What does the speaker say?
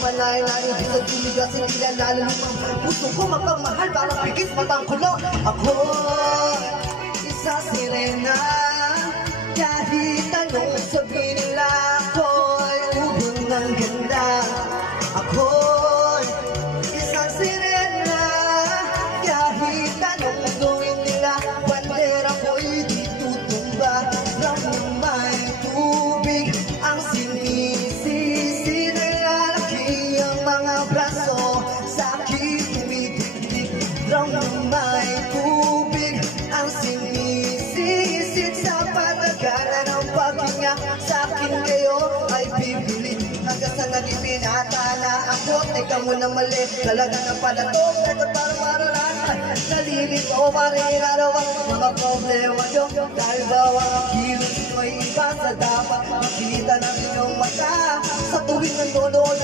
malayo-layo di sa dulig at hindi na lalumang puso ko magpagmahal parang pigit matang kulo. Ako isa sirena, kahit anong sabihin nila ako'y ubod ng ganda. Ako'y isang sirena, kahit anong gawin nila, bandera ko'y di tutumba. Ramang may tubig ang sinisisi, nalalaki ang mga braso sa aking tumitigdig. Ramang may tubig ang sinisisi, sa patagalan ng paghinga sa akin kayo ay bibili. Hanggang sa naging pinata na ako, teka mo na mali, talaga na pala to, ito parang maralasan. Nalilig ko maring araw ang mga problema nyo, dahil bawang kilos ko'y iba sa dapat makita ng inyong mata. Sa tuwing nandolo